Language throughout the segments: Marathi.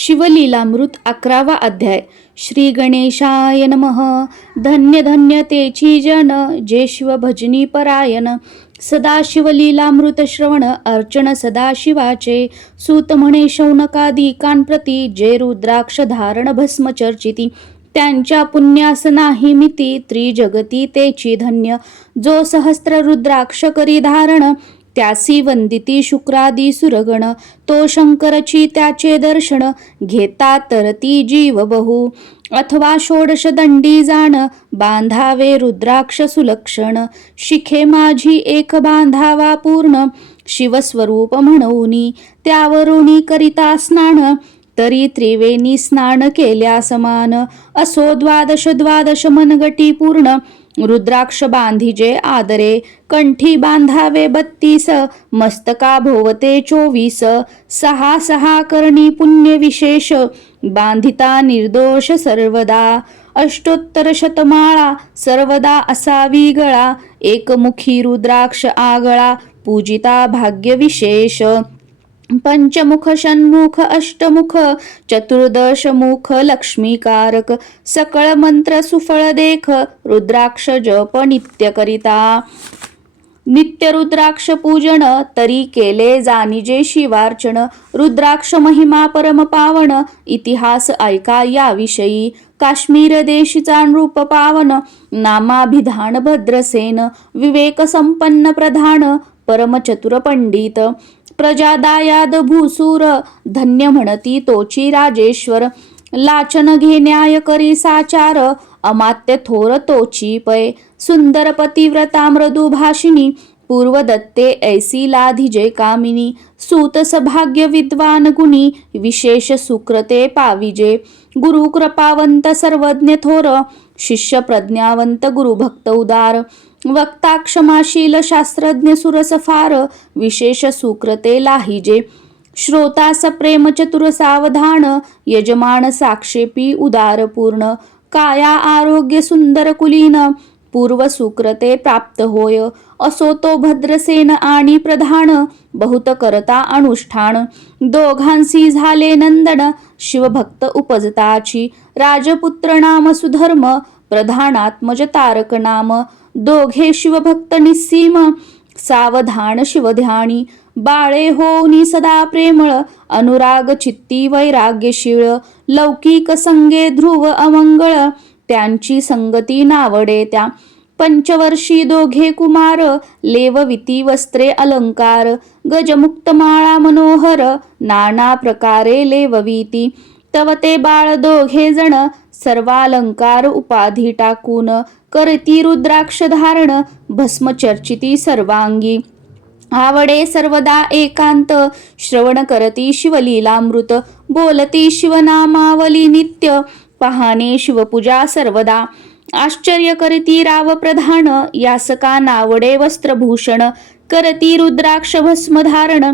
शिवलीलामृत अकरावा अध्याय श्री गणेशाय नम धन्य धन्य तेची जन जे शिव भजनी सदा शिवलीलामृत श्रवण अर्चन सदा शिवाचे सूत म्हणे शौनकादिकांप्रती जे रुद्राक्ष धारण भस्म चर्चिती त्यांच्या पुण्यास नाही मिती त्रिजगती तेची धन्य जो सहस्र रुद्राक्ष करी धारण त्यासी वंदिती शुक्रादी सुरगण तो शंकरची त्याचे दर्शन घेता तरती जीव बहु अथवा षोडश दंडी जाण बांधावे रुद्राक्ष सुलक्षण शिखे माझी एक बांधावा पूर्ण शिवस्वरूप म्हणूनी त्यावरुणी करिता स्नान तरी त्रिवेणी स्नान केल्या समान असो द्वादश द्वादश मनगटी पूर्ण रुद्राक्ष बांधिजे आदरे कंठी बांधावे बत्तीस मस्तका भोवते चोवीस सहा सहा करणी पुण्य विशेष बांधिता निर्दोष सर्वदा अष्टोत्तर शतमाळा सर्वदा असावी गळा एकमुखी रुद्राक्ष आगळा पूजिता भाग्यविशेष पंचमुख षण्मुख अष्टमुख चतुर्दशमुख लक्ष्मीकारक सकळ मंत्र सुफळ देख रुद्राक्ष जप नित्य करिता नित्य रुद्राक्ष पूजन तरी केले जाणीजे शिवार्चन रुद्राक्ष महिमा परम पावन इतिहास ऐका याविषयी काश्मीर देशीचा नृप पावन नामाभिधान भद्रसेन विवेक संपन्न प्रधान परम चतुर पंडित प्रजादायाद भूसूर धन्य म्हणती तोची राजेश्वर लाचन घेण्याय करी साचार अमात्य थोर तोची पै सुंदर पतिव्रता मृदू भाषिणी पूर्वदत्ते ऐसी लाधिजे कामिनी सूत सभाग्य विद्वान गुणी विशेष सुक्रते पाविजे गुरु कृपावंत सर्वज्ञ थोर शिष्य प्रज्ञावंत गुरुभक्त उदार वक्ताक्षमाशील शास्त्रज्ञ शास्त्रज्ञ फार विशेष सुक्रते लाहिजे श्रोतास प्रेम चतुर सावधान यजमान साक्षेपी उदारपूर्ण काया आरोग्य सुंदर कुलीन पूर्व सुक्रते प्राप्त होय असो तो भद्रसेन आणि प्रधान बहुत करता अनुष्ठान दोघांसी झाले नंदन शिवभक्त उपजताची राजपुत्र नाम सुधर्म प्रधानात्मज तारक नाम दोघे शिवभक्त निस्सीम सावधान शिवध्यानी बाळे हो सदा प्रेमळ अनुराग चित्ती शिळ लौकिक संगे ध्रुव अमंगळ त्यांची संगती नावडे त्या पंचवर्षी दोघे कुमार लेवविती वस्त्रे अलंकार गजमुक्त माळा मनोहर नाना प्रकारे लेववीती तव ते बाळ दोघे जण सर्वालंकार उपाधी टाकून करती रुद्राक्ष धारण भस्मचर्चिती सर्वांगी आवडे सर्वदा एकांत श्रवण करती शिवलीलामृत बोलती शिवनामावली नित्य पहाणे शिवपूजा सर्वदा आश्चर्य करती राव प्रधान यासका नावडे वस्त्रभूषण करती रुद्राक्ष भस्म धारण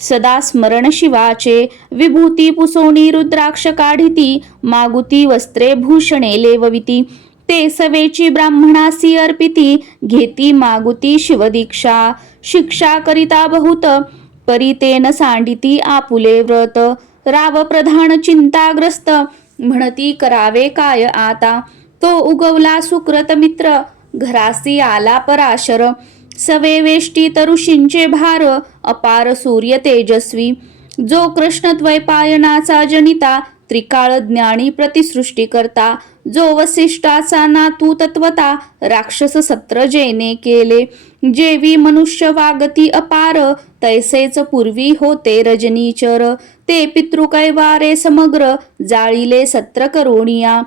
सदा स्मरण शिवाचे विभूती पुसोणी रुद्राक्ष काढिती मागुती वस्त्रे भूषणे लेवविती ते सवेची ब्राह्मणासी अर्पिती घेती मागुती शिवदीक्षा शिक्षा करिता बहुत परितेन सांडिती आपुले व्रत राव प्रधान चिंताग्रस्त म्हणती करावे काय आता तो उगवला सुक्रत मित्र घरासी आला पराशर सवे वेष्टी तरुषींचे भार अपार सूर्य तेजस्वी जो कृष्णद्वैपायनाचा जनिता त्रिकाळ ज्ञानी प्रतिसृष्टी करता जो वसिष्ठाचा नातू तत्वता राक्षस सत्र जेने केले जेवी मनुष्य वागती अपार तैसेच पूर्वी होते रजनीचर ते पितृकैवारे समग्र जाळीले सत्र करुणिया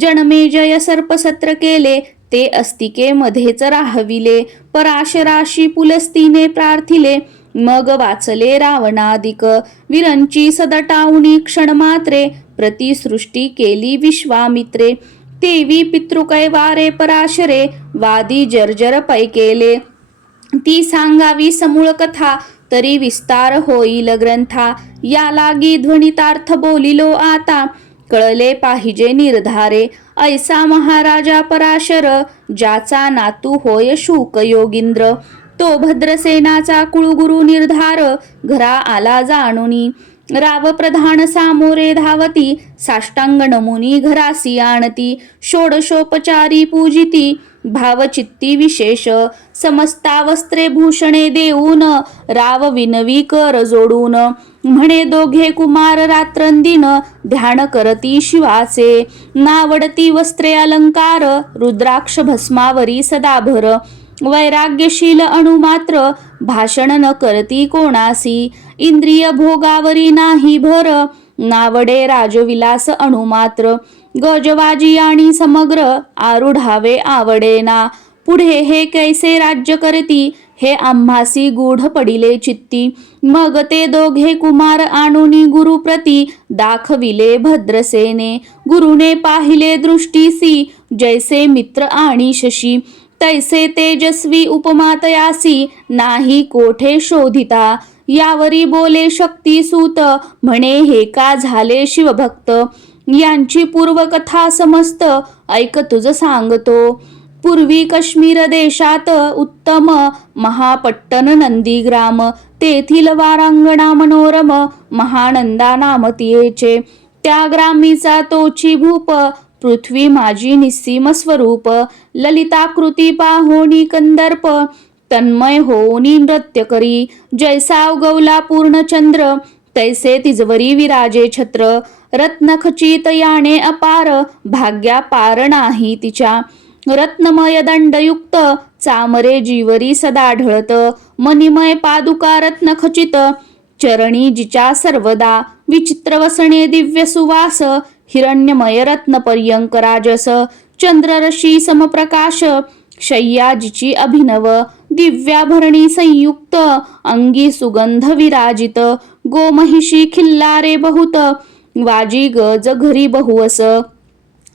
जय सर्प सत्र केले ते अस्तिके मध्येच राहविले पराशराशी पुलस्तीने प्रार्थिले मग वाचले रावणादिक विरंची सदटाऊनी क्षणमात्रे प्रतिसृष्टी केली विश्वामित्रे तेवी पितृकै वारे पराशरे वादी जर्जर पैकेले ती सांगावी समूळ कथा तरी विस्तार होईल ग्रंथा या लागी ध्वनितार्थ बोलिलो आता कळले पाहिजे निर्धारे ऐसा महाराजा पराशर ज्याचा नातू होय शूक योगिंद्र तो भद्रसेनाचा कुळगुरु निर्धार घरा आला जाणुनी राव प्रधान सामोरे धावती साष्टांग नमुनी घरासी आणती षोडशोपचारी पूजिती भावचित्ती विशेष समस्तावस्त्रे भूषणे देऊन राव विनवी कर जोडून म्हणे दोघे कुमार रात्रंदिन ध्यान करती शिवाचे नावडती वस्त्रे अलंकार रुद्राक्ष भस्मावरी सदाभर वैराग्यशील अणुमात्र भाषण न करती कोणासी इंद्रिय भोगावरी नाही भर नावडे राजविलास अणुमात्र गजबाजी आणि समग्र आरुढावे आवडेना पुढे हे कैसे राज्य करती हे आम्हासी गूढ पडिले चित्ती मग ते दोघे कुमार आणून गुरुप्रती दाखविले भद्रसेने गुरुने पाहिले दृष्टीसी जैसे मित्र आणि शशी तैसे तेजस्वी यासी नाही कोठे शोधिता यावरी बोले शक्ती सूत म्हणे हे का झाले शिवभक्त यांची पूर्वकथा समस्त ऐक तुझ सांगतो पूर्वी कश्मीर देशात उत्तम महापट्टन ग्राम तेथील वारांगणा मनोरम महानंदा नामतीयेचे त्या ग्रामीचा तोची भूप पृथ्वी माझी निस्सीम स्वरूप ललिताकृती पाहोणी कंदर्प तन्मय होनी नृत्य करी जैसा उगवला पूर्णचंद्र तैसे तिजवरी विराजे छत्र खचित याने अपार भाग्या पार नाही तिच्या रत्नमय दंडयुक्त चामरे जीवरी सदा आढळत मणिमय पादुका रत्न खचित चरणी जिचा सर्वदा विचित्र वसणे दिव्य सुवास हिरण्यमय रत्न पर्यंक राजस चंद्ररशी समप्रकाश जिची अभिनव दिव्याभरणी संयुक्त अंगी सुगंध विराजित गोमहिषी खिल्लारे बहुत वाजी गज घरी बहुअस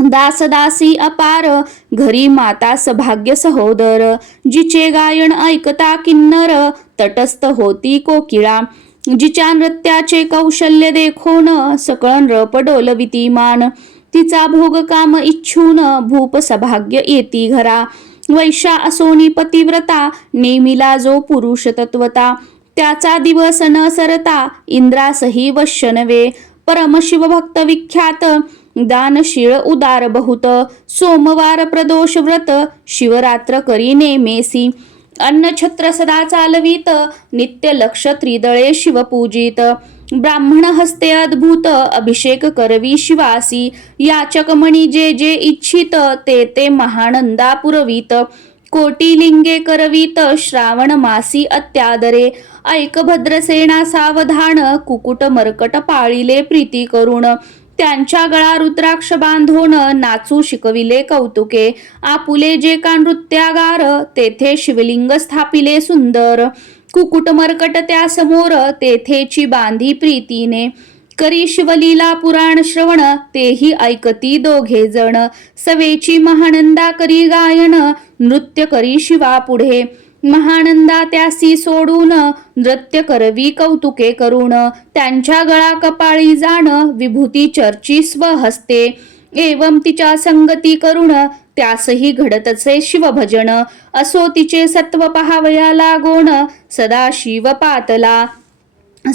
दासदासी अपार घरी माता सभाग्य सहोदर जिचे गायन ऐकता किन्नर तटस्थ होती कोकिळा जिच्या नृत्याचे कौशल्य देखोन सकळ नृप पडोल तिचा भोग काम इच्छून भूप सभाग्य येती घरा वैशा असोनी पतिव्रता नेमिला जो पुरुष तत्वता त्याचा दिवस न सरता इंद्रासही वश्य नवे भक्त विख्यात दानशील उदार बहुत सोमवार प्रदोष व्रत शिवरात्र करी नेमेसी छत्र सदा चालवीत नित्य लक्ष त्रिदळे शिवपूजित ब्राह्मण हस्ते अद्भुत अभिषेक करवी शिवासी याचकमणी जे जे इच्छित ते ते महानंदा पुरवीत कोटिलिंगे करवीत श्रावण मासी अत्यादरे ऐकभद्रसेना सावधान कुकुट मर्कट पाळीले प्रीती करुण त्यांच्या गळा रुद्राक्ष बांधून नाचू शिकविले कौतुके आपुले जे का नृत्यागार तेथे शिवलिंग स्थापिले सुंदर कुकुट मरकट त्या समोर तेथेची बांधी प्रीतीने करी शिवलीला पुराण श्रवण तेही ऐकती दोघे जण सवेची महानंदा करी गायन नृत्य करी शिवा पुढे महानंदा त्यासी सोडून नृत्य करवी कौतुके करून त्यांच्या गळा कपाळी जाण विभूती चर्ची स्वहस्ते एवं तिच्या संगती करून त्यासही घडतचे शिवभजन असो तिचे सत्व पहावया लागोण सदा शिव पातला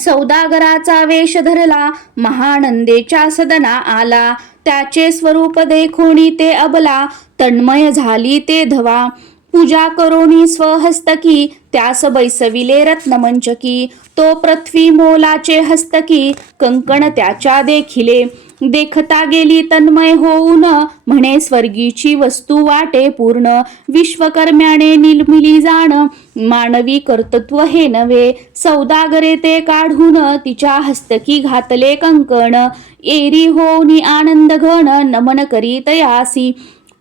सौदागराचा वेश धरला महानंदेच्या सदना आला त्याचे स्वरूप देखोणी ते अबला तन्मय झाली ते धवा पूजा करोनी स्वहस्तकी त्यास बैसविले रत्नमंचकी तो पृथ्वी मोलाचे हस्तकी कंकण त्याच्या देखिले देखता गेली तन्मय होऊन म्हणे स्वर्गीची वस्तू वाटे पूर्ण विश्वकर्म्याने निलमिली जाण मानवी कर्तृत्व हे नव्हे सौदागरे ते काढून तिच्या हस्तकी घातले कंकण एरी होऊनी आनंद घन नमन करीत यासी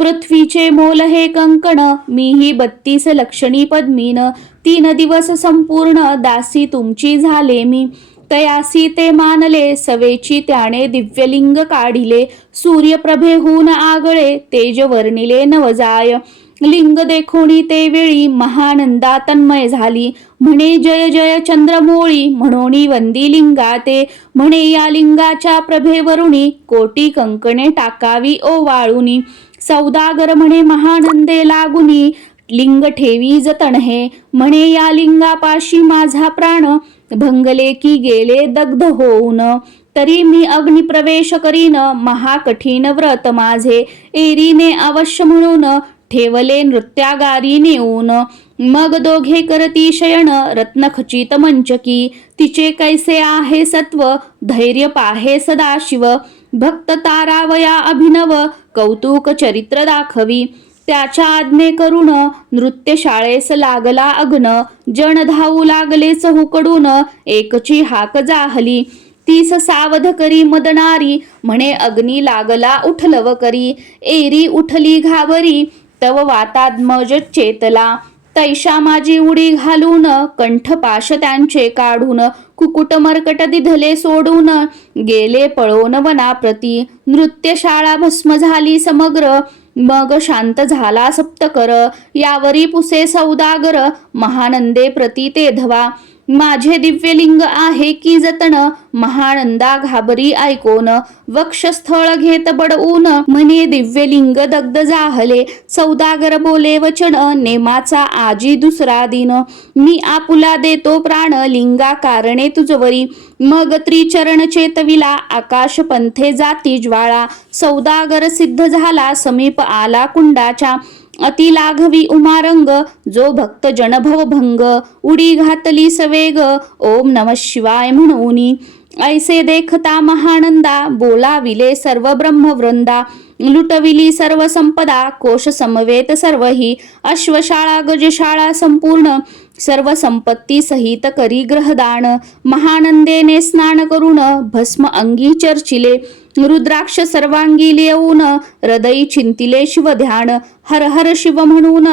पृथ्वीचे मोल हे कंकण मी ही बत्तीस लक्षणी पद्मीन तीन दिवस संपूर्ण दासी तुमची झाले मी तयासी ते मानले सवेची त्याने दिव्यलिंग काढिले होऊन आगळे तेज वर्णिले नवजाय लिंग देखोणी ते वेळी महानंदा तन्मय झाली म्हणे जय जय चंद्रमोळी म्हणोनी वंदी लिंगाते म्हणे या लिंगाच्या प्रभेवरुणी कोटी कंकणे टाकावी ओ वाळुनी सौदागर म्हणे महानंदे लागुनी लिंग ठेवी जतन हे म्हणे या लिंगापाशी माझा प्राण भंगले की गेले दग्ध होऊन तरी मी अग्निप्रवेश करीन महाकठीण व्रत माझे एरीने अवश्य म्हणून ठेवले नृत्यागारी नेऊन मग दोघे करती शयन रत्नखचित मंचकी तिचे कैसे आहे सत्व धैर्य पाहे सदाशिव भक्त तारावया अभिनव कौतुक चरित्र दाखवी त्याच्या आज्ञे करून नृत्य शाळेस लागला अग्न जण धावू लागले हुकडून एकची हाक जाहली तीस सावध करी मदनारी म्हणे अग्नी लागला उठलव करी एरी उठली घाबरी तव वातात्मज चेतला तैशा माझी उडी घालून कंठपाश त्यांचे काढून कुकुट मरकट दिधले सोडून गेले पळोन नृत्य नृत्यशाळा भस्म झाली समग्र मग शांत झाला सप्तकर यावरी पुसे सौदागर महानंदे प्रती तेधवा माझे दिव्यलिंग आहे की जतन महानंदा घाबरी ऐकोन वक्षस्थळ घेत बडवून म्हणे दिव्यलिंग दग्ध जाहले सौदागर बोले वचन नेमाचा आजी दुसरा दिन मी आपुला देतो प्राण लिंगा कारणे तुझवरी मग त्रिचरण चेतविला आकाश पंथे जाती ज्वाळा सौदागर सिद्ध झाला समीप आला कुंडाच्या अति उमारंग जो भक्त जनभव भंग उडी घातली सवेग ओम नम शिवाय म्हणून ऐसे देखता महानंदा बोलाविले सर्व वृंदा लुटविली सर्व संपदा कोश समवेत सर्व ही अश्वशाळा गजशाळा संपूर्ण सर्व संपत्ती सहित करी ग्रहदान महानंदेने स्नान करून भस्म अंगी चर्चिले रुद्राक्ष सर्वांगी लेऊन हृदय चिंतिले शिव ध्यान हर हर शिव म्हणून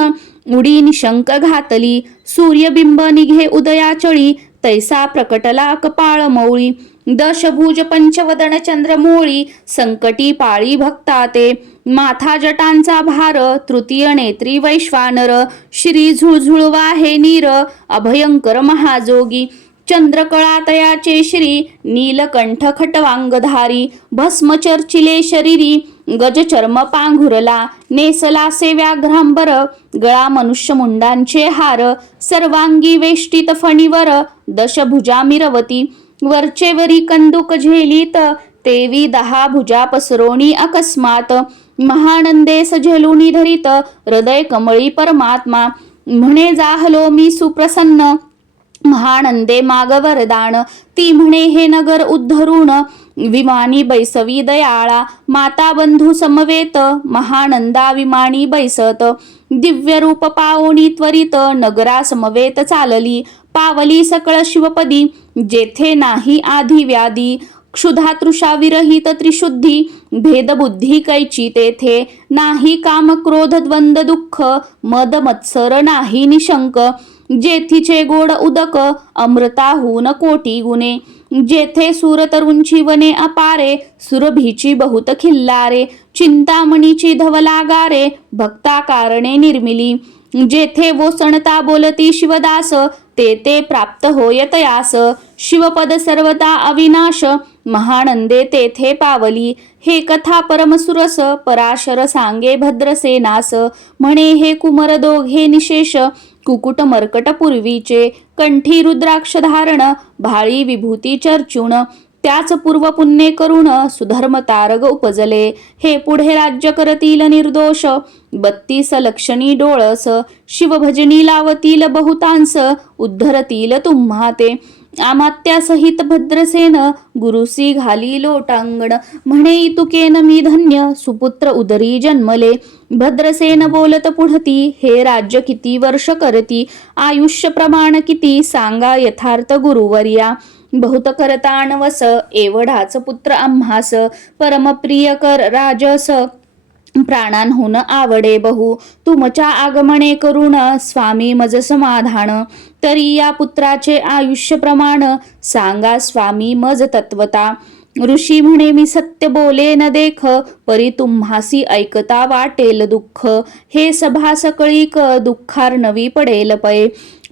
उडी निशंक घातली सूर्यबिंब निघे उदयाचळी तैसा प्रकटला कपाळ मौळी दशभुज पंचवदन मोळी संकटी पाळी भक्ता ते माथा जटांचा भार तृतीय नेत्री वैश्वानर श्री झुळझुळवा हे नीर अभयंकर महाजोगी चंद्रकळातयाचे श्री नीलकंठ खटवांगधारी भस्मचर्चिले शरीरी गज चर्म पांघुरला नेसला सेव्या घ्रांबर गळा मनुष्य मुंडांचे हार सर्वांगी वेष्टित फणीवर दशभुजा मिरवती वरचेवरी कंदुक झेलीत तेवी दहा भुजा पसरोणी अकस्मात महानंदे सजलुनी धरित हृदय कमळी परमात्मा म्हणे जाहलो मी सुप्रसन्न महानंदे मागवरदान ती म्हणे हे नगर उद्धरून विमानी बैसवी दयाळा माता बंधू समवेत महानंदा विमानी बैसत दिव्य रूप पावणी त्वरित नगरा समवेत चालली पावली सकळ शिवपदी जेथे नाही आधी व्याधी तृषा विरहित त्रिशुद्धी बुद्धी कैची तेथे नाही काम क्रोध द्वंद दुःख मद मत्सर नाही निशंक जेथीचे गोड उदक अमृताहून कोटी गुणे जेथे सुरतरुंची वने अपारे सुरभीची बहुत खिल्लारे चिंतामणीची धवलागारे भक्ता कारणे निर्मिली जेथे सणता बोलती शिवदास ते प्राप्त होय तयास शिवपद सर्वता अविनाश महानंदे तेथे पावली हे कथा परमसुरस पराशर सांगे भद्रसेनास म्हणे हे कुमर दोघे निशेष कुकुट मर्कटपूर्वीचे कंठी रुद्राक्ष धारण भाळी विभूती चर्चून त्याच पूर्व पुण्ये करून सुधर्म तारग उपजले हे पुढे राज्य करतील निर्दोष बत्तीस लक्षणी डोळस शिवभजनी लावतील बहुतांस उद्धरतील तुम्हा ते आमात्यासहित भद्रसेन गुरुसी घाली लोटांगण म्हणे इतुकेन मी धन्य सुपुत्र उदरी जन्मले भद्रसेन बोलत पुढती हे राज्य किती वर्ष करती आयुष्य प्रमाण किती सांगा यथार्थ गुरुवर्या बहुत करतानवस, एवढाच पुत्र आम्हास परमप्रिय कर राजस प्राणांहून आवडे बहु तुमच्या आगमने करुण स्वामी मज समाधान तरी या पुत्राचे आयुष्य प्रमाण सांगा स्वामी मज तत्वता ऋषी म्हणे मी सत्य बोले न देख परी तुम्हासी ऐकता वाटेल दुःख हे सभा सकळीक दुःखार नवी पडेल पये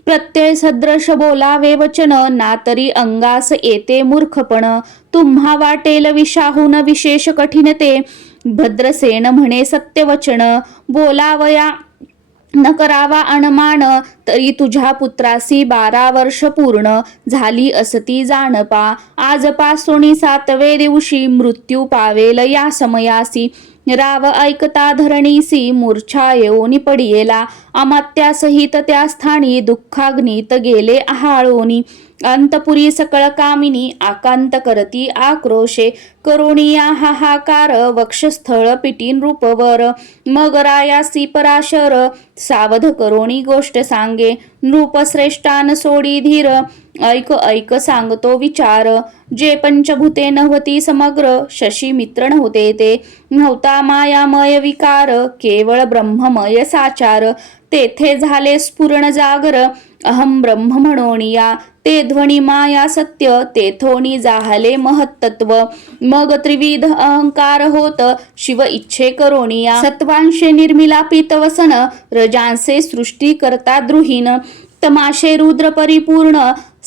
प्रत्यय सदृश बोलावे वचन ना तरी अंगास येते मूर्खपण तुम्हा वाटेल विषाहून विशेष कठीणते भद्रसेन म्हणे सत्यवचन बोलावया न करावा अनमान तरी तुझ्या पुत्रासी बारा वर्ष पूर्ण झाली असती जाणपा आजपासून सातवे दिवशी मृत्यू पावेल या समयासी राव ऐकता धरणीसी मूर्छा येऊन पडियेला अमात्यासहित त्या स्थानी दुःखाग्नीत गेले आहाळोनी अंतपुरी सकळ कामिनी आकांत करती आक्रोशे करुणिया हाहाकार वक्षस्थळ पिटीन रूपवर मगरायासी पराशर सावध करुणी गोष्ट सांगे नृपश्रेष्ठान सोडी धीर ऐक ऐक सांगतो विचार जे पंचभूते नव्हती समग्र शशी मित्र नव्हते ते नव्हता मायामय विकार केवळ ब्रह्ममय साचार तेथे झाले स्फुरण जागर अहम ब्रह्म म्हणोनिया ते ध्वनी माया सत्य तेथोनी जाहले महत्त्व मग त्रिविध अहंकार होत शिव इच्छे करोनिया सत्वांशे निर्मिला पितवसन रजांसे सृष्टी करता द्रुहीन तमाशे रुद्र परिपूर्ण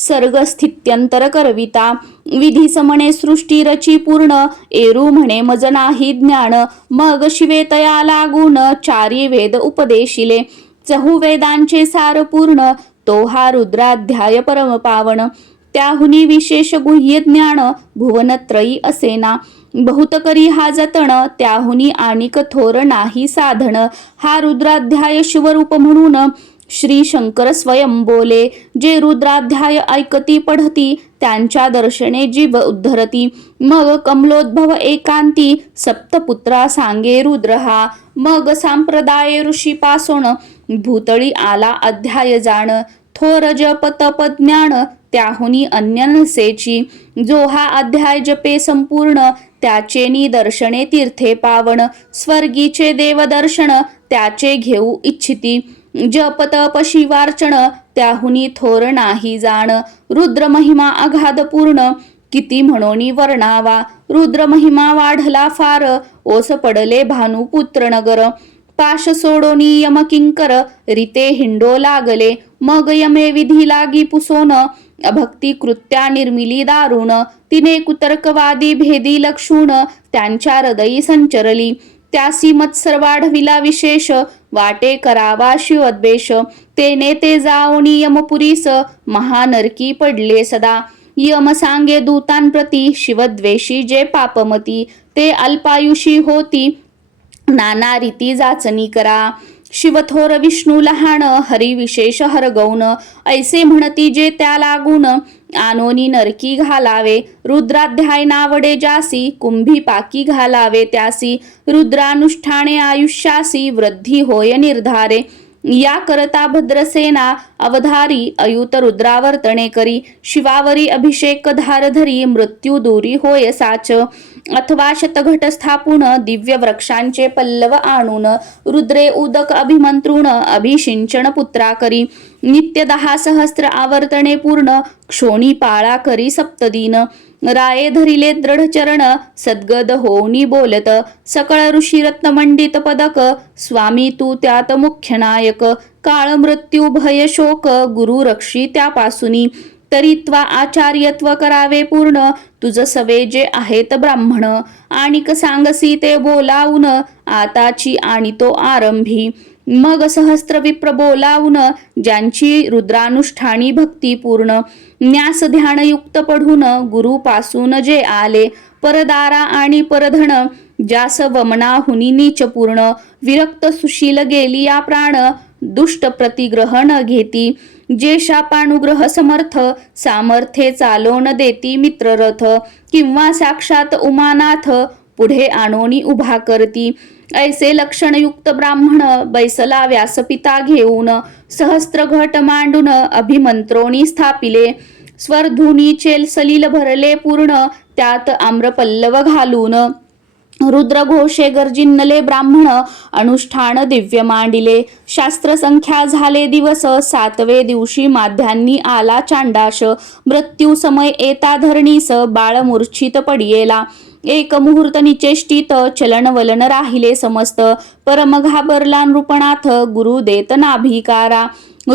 सर्ग स्थित्यंतर करविता विधी समणे सृष्टी रची पूर्ण एरू म्हणे मज नाही ज्ञान मग शिवे तया लागून चारी वेद उपदेशिले चहुवेदांचे पूर्ण तो हा रुद्राध्याय परम परमपावन त्याहुनी विशेष गुह्य ज्ञान भुवनत्रयी असेना बहुतकरी करी हा जतन त्याहुनी आणिक थोर नाही साधन हा रुद्राध्याय शिवरूप म्हणून श्री शंकर स्वयं बोले जे रुद्राध्याय ऐकती पढती त्यांच्या दर्शने जीव उद्धरती मग कमलोद्भव एकांती सप्तपुत्रा सांगे रुद्र हा मग सांप्रदाय ऋषीपासून भूतळी आला अध्याय जाण थोर जप ज्ञान त्याहुनी अन्य नसेची जो हा अध्याय जपे संपूर्ण त्याचे दर्शने तीर्थे पावन स्वर्गीचे देवदर्शन त्याचे घेऊ इच्छिती जप त्याहुनी थोर नाही जाण रुद्र महिमा अगाध पूर्ण किती म्हणोनी वर्णावा रुद्र महिमा वाढला फार ओस पडले भानू नगर पाश सोडोनी यम किंकर रिते हिंडो लागले मग यमे विधी लागी पुसोन अभक्ती कृत्या निर्मिली दारुण तिने कुतर्कवादी भेदी लक्ष्मण त्यांच्या हृदयी संचरली त्यासी विला विशेष वाटे करावा शिवद्वेष तेने ते यम यमपुरीस महानरकी पडले सदा यम सांगे दूतांप्रती शिवद्वेषी जे पापमती ते अल्पायुषी होती नाना रीती जाचणी करा शिवथोर विष्णू लहान हरी विशेष हरगौन ऐसे म्हणती जे त्या लागून आनोनी नरकी घालावे रुद्राध्याय नावडे जासी कुंभी पाकी घालावे त्यासी रुद्रानुष्ठाने आयुष्यासी वृद्धी होय निर्धारे या करता भद्रसेना अवधारी अयुत रुद्रावर्तने करी शिवावरी अभिषेक धारधरी मृत्यू दूरी होय साच अथवा शतघट स्थापून दिव्य वृक्षांचे पल्लव आणून रुद्रे उदक अभिमंत्रुण अभिषिंचन पुत्रा करी नित्य दहा सहस्त्र आवर्तने पूर्ण क्षोणी पाळा करी सप्तदिन राये धरिले दृढ चरण सद्गद होनी बोलत सकळ ऋषी मंडित पदक स्वामी तू त्यात मुख्य नायक काळ मृत्यू भय शोक गुरु रक्षी त्यापासून तरीत्वा आचार्यत्व करावे पूर्ण तुझ सवे जे आहेत ब्राह्मण आणि सांगसी ते बोलावून आताची आणि तो आरंभी मग सहस्त्र विप्र बोलावून ज्यांची रुद्रानुष्ठानी भक्ती पूर्ण न्यास ध्यान ध्यानयुक्त पढून पासून जे आले परदारा आणि परधन जास वमनाहुनी नीच पूर्ण विरक्त सुशील गेली या प्राण दुष्ट प्रतिग्रहण घेती जे शापानुग्रह समर्थ सामर्थ्ये चालोन देती मित्ररथ किंवा साक्षात उमानाथ पुढे आणोनी उभा करती ऐसे लक्षणयुक्त ब्राह्मण बैसला व्यासपिता घेऊन सहस्त्र घट मांडून अभिमंत्रोणी स्थापिले स्वर्धुनी चेल सलील भरले पूर्ण त्यात आम्रपल्लव घालून रुद्र घोषे गर्जिन्नले ब्राह्मण अनुष्ठान दिव्य मांडिले शास्त्रसंख्या झाले दिवस सातवे दिवशी माध्यांनी आला चांडाश मृत्यू समय एता धरणीस बाळ मूर्छित पडियेला एक मुहूर्त निचेष्टित चलन वलन राहिले समस्त परम घाबरला नृपणाथ गुरु देत नाभिकारा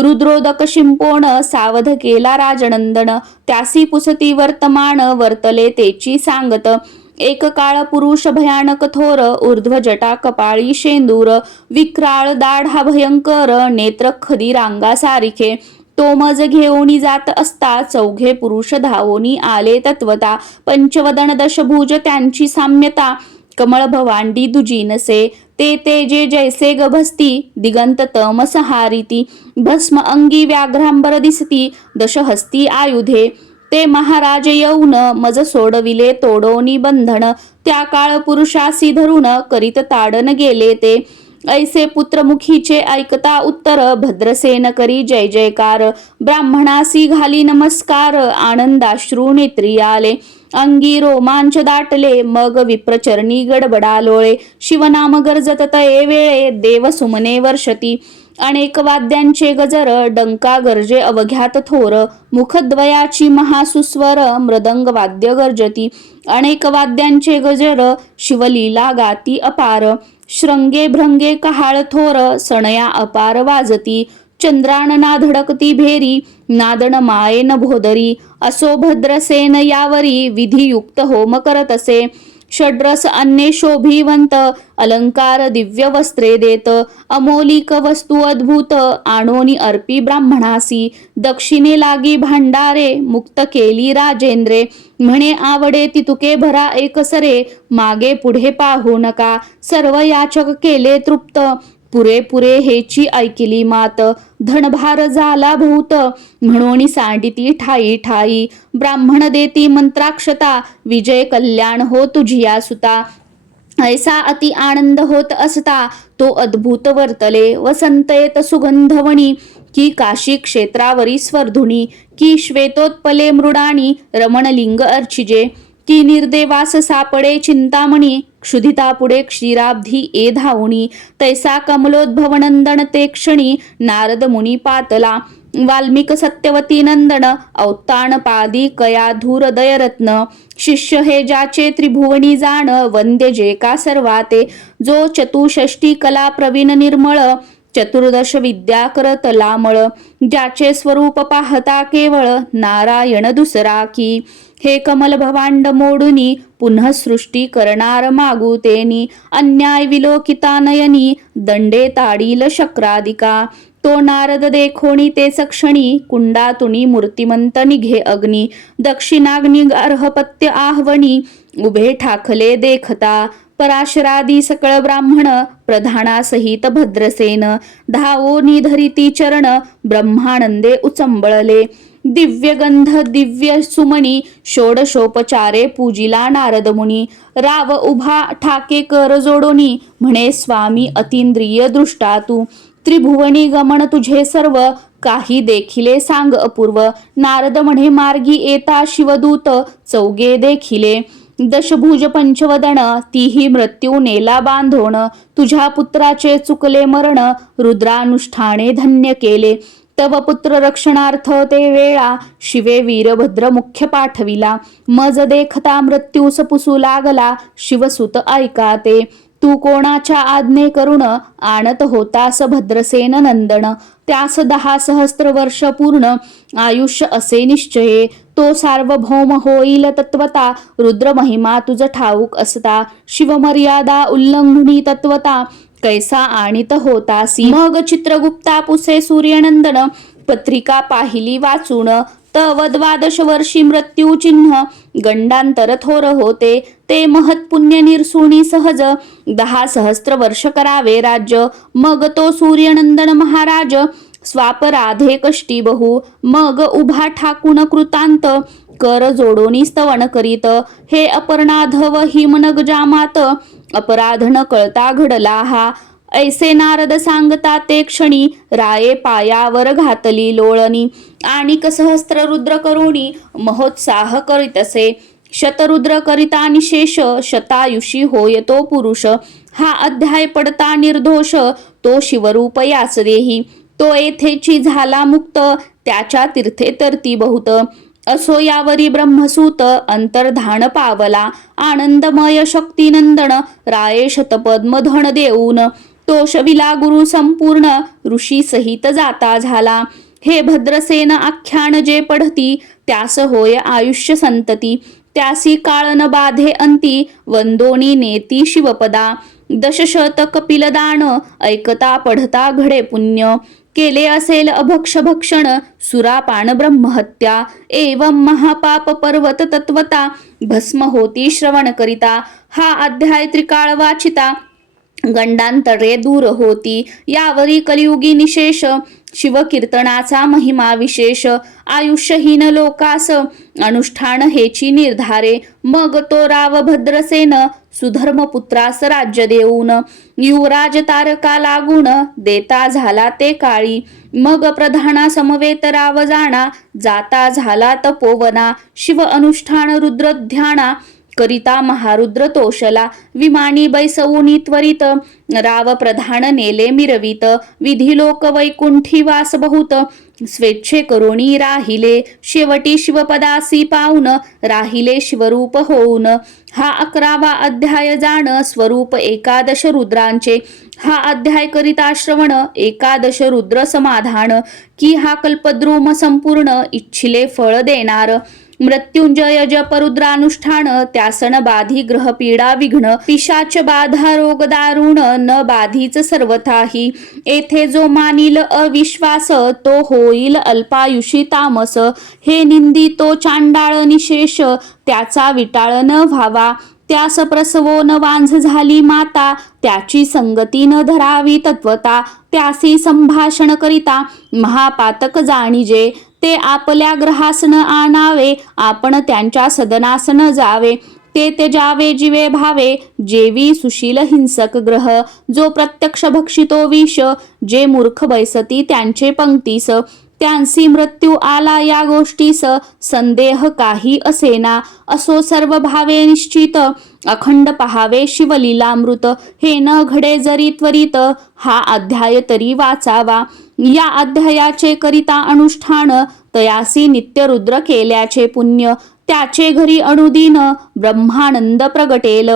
रुद्रोदक शिंपोण सावध केला राजनंदन त्यासी पुसती वर्तमान वर्तले तेची सांगत एक काळ पुरुष भयानक थोर ऊर्ध्व जटा कपाळी शेंदूर विक्राळ हा भयंकर नेत्र खदी रांगा सारिखे तो मज घेऊनी जात असता चौघे पुरुष धावोनी आले तत्वता पंचवदन दशभुज त्यांची साम्यता कमळ भवांडी नसे ते ते जे जैसे गभस्ती दिगंत तमसहारिती भस्म अंगी व्याघ्रांबर दिसती दशहस्ती आयुधे ते महाराज येऊन मज सोडविले तोडोनी बंधन त्या काळ पुरुषासी धरून करीत ताडन गेले ते ऐसे पुत्रमुखीचे ऐकता उत्तर भद्रसेन करी जय जयकार ब्राह्मणासी घाली नमस्कार आनंदाश्रू नेत्री आले अंगी रोमांच दाटले मग विप्रचरणी गडबडालोळे शिवनाम गरजत तये वेळे देव सुमने वर्षती अनेक वाद्यांचे गजर डंका गर्जे अवघ्यात थोर मुखद्वयाची महासुस्वर मृदंग वाद्य गर्जती अनेक वाद्यांचे गजर शिवलीला गाती अपार श्रंगे भ्रंगे कहाळ थोर सणया अपार वाजती ना धडकती भेरी नादन मायेन भोदरी असो भद्रसेन यावरी विधियुक्त होम करत असे षड्रस अन्य शोभिवंत अलंकार दिव्य वस्त्रे देत अमोलिक वस्तू अद्भुत आणोनी अर्पी ब्राह्मणासी दक्षिणे लागी भांडारे मुक्त केली राजेंद्रे म्हणे आवडे तितुके भरा एकसरे मागे पुढे पाहू नका सर्व याचक केले तृप्त पुरे पुरे हेची ऐकिली मात धनभार झाला भूत म्हणून सांडिती ठाई ठाई ब्राह्मण देती मंत्राक्षता विजय कल्याण हो तुझिया सुता ऐसा अति आनंद होत असता तो अद्भुत वर्तले वसंत येत सुगंधवणी की काशी क्षेत्रावरी स्वर्धुनी की श्वेतोत्पले मृडाणी रमणलिंग अर्चिजे की निर्देवास सापडे चिंतामणी क्षुधिता पुढे क्षीराब्धी ए धावणी तैसा नंदन ते क्षणी नारद मुनी पातला वाल्मिक सत्यवती नंदन औत्ताण पादी कया धूर दयरत्न शिष्य हे ज्याचे त्रिभुवनी जाण वंदे जे का सर्वाते जो चतुषष्टी कला प्रवीण निर्मळ चतुर्दश विद्या करत लामळ ज्याचे स्वरूप पाहता केवळ नारायण दुसरा की हे कमल भवांड मोडुनी पुनः सृष्टी करणार मागू तेनी अन्याय विलोकिता नयनी दंडे ताडील शक्रादिका तो नारद देखोणी ते सक्षणी कुंडातुनी मूर्तिमंत निघे अग्नि दक्षिणाग्नी अर्हपत्य आहवनी उभे ठाकले देखता पराशरादी सकळ ब्राह्मण प्रधानासहित भद्रसेन धावो निधरिती चरण ब्रह्मानंदे उचंबळले दिव्यगंध दिव्य सुमनी षोडशोपचारे पूजिला नारद मुनी राव उभा ठाके कर जोडोनी म्हणे स्वामी अतिंद्रिय दृष्टा तू त्रिभुवनी गमन तुझे सर्व काही देखिले सांग अपूर्व नारद म्हणे मार्गी येता शिवदूत चौगे देखिले दशभुज पंचवदन तीही मृत्यू नेला बांधोण तुझ्या पुत्राचे चुकले मरण रुद्रानुष्ठाने धन्य केले तव पुत्र रक्षणार्थ ते वेळा शिवे वीरभद्र मुख्य पाठविला मज देखता मृत्यूस पुसू लागला शिवसुत ऐका ते तू कोणाच्या आज्ञे करुण आणत होतास भद्रसेन नंदन त्यास दहा सहस्त्र वर्ष पूर्ण आयुष्य असे निश्चये तो सार्वभौम होईल तत्वता रुद्र महिमा तुझ ठाऊक असता शिवमर्यादा उल्लंघनी तत्वता कैसा होता सी मग चित्रगुप्ता पुसे सूर्यनंदन पत्रिका पाहिली वाचून तव वद्वादश वर्षी मृत्यू चिन्ह गंडांतर थोर होते ते महत पुण्य निरसुणी सहज दहा सहस्त्र वर्ष करावे राज्य मग तो सूर्यनंदन महाराज स्वापराधे कष्टी बहु मग उभा ठाकून कृतांत कर जोडोनी स्तवन करीत हे अपर्णाधव हिमनग जामात अपराध न कळता घडला हा ऐसे नारद सांगता ते क्षणी राये पायावर घातली लोळणी आणि सहस्त्र रुद्र करुणी महोत्साह करीत असे शतरुद्र करिता निशेष शतायुषी होय तो पुरुष हा अध्याय पडता निर्दोष तो शिवरूप यास देही तो येथेची झाला मुक्त त्याच्या तीर्थे तरती बहुत असो यावरी ब्रह्मसूत अंतर्धान पावला आनंदमय शक्तिनंदन रायेश पद्मधन देऊन तोषविला गुरु संपूर्ण ऋषी सहित जाता झाला हे भद्रसेन आख्यान जे पढती त्यास होय आयुष्य संतती त्यासी काळ बाधे अंती वंदोनी नेती शिवपदा दशशत कपिलदान ऐकता पढता घडे पुण्य केले असेल अभक्ष भक्षण सुरापान ब्रह्महत्या एवं महापाप पर्वत तत्वता भस्म होती श्रवण करिता हा अध्याय त्रिकाळ वाचिता गंडांतरे दूर होती यावरी कलियुगी निशेष शिवकीर्तनाचा महिमा विशेष आयुष्यहीन लोकास अनुष्ठान हेची निर्धारे मग तो राव रावभद्रसेन सुधर्मपुत्रास राज्य देऊन युवराज तारका लागून देता झाला ते काळी मग प्रधाना समवेत राव जाणा जाता झाला तपोवना शिव अनुष्ठान रुद्रध्याना करिता महारुद्र तोषला विमानी बैसवुनी त्वरित राव प्रधान नेले मिरवित विधी लोक वैकुंठी वास बहुत स्वेच्छे करुणी राहिले शेवटी शिवपदासी पाऊन राहिले शिवरूप होऊन हा अकरावा अध्याय जाण स्वरूप एकादश रुद्रांचे हा अध्याय करिता श्रवण एकादश रुद्र समाधान की हा कल्पद्रुम संपूर्ण इच्छिले फळ देणार मृत्युंजय ज रुद्रानुष्ठान त्यासन बाधी ग्रह पीडा विघ्न पिशाच बाधा रोग दारुण न बाधीच सर्वथाही येथे जो मानिल अविश्वास तो होईल अल्पायुषी तामस हे निंदी तो चांडाळ निशेष त्याचा विटाळ न व्हावा त्यास प्रसवो न वांझ झाली माता त्याची संगती न धरावी तत्वता त्यासी संभाषण करिता महापातक जाणीजे ते आपल्या ग्रहासन आणावे आपण त्यांच्या सदनासन जावे ते ते जावे जिवे भावे जेवी सुशील हिंसक ग्रह जो प्रत्यक्ष भक्षितो विष जे मूर्ख बैसती त्यांचे पंक्तीस त्यांसी मृत्यू आला या गोष्टीस संदेह काही असेना असो सर्व भावे निश्चित अखंड पहावे शिवलीलामृत हे न घडे जरी त्वरित हा अध्याय तरी वाचावा या अध्यायाचे करिता अनुष्ठान तयासी नित्य रुद्र केल्याचे पुण्य त्याचे घरी अनुदिन ब्रह्मानंद प्रगटेल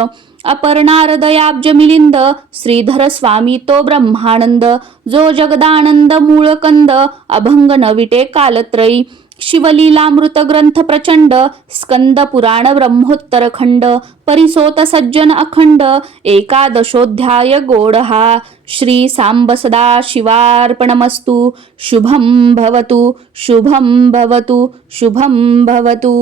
अपर्णारदयाब्ज मिलिंद श्रीधर स्वामी तो ब्रह्मानंद जो जगदानंद मूळकंद अभंग नविटे कालत्रयी शिवलीलामृत ग्रंथ प्रचंड स्कंद पुराण ब्रह्मोत्तर खंड परिसोत सज्जन अखंड एकादशोध्याय गोडहा श्री सांब सदा शिवार्पणमस्तु शुभं भवतु शुभं भवतु शुभं भवतु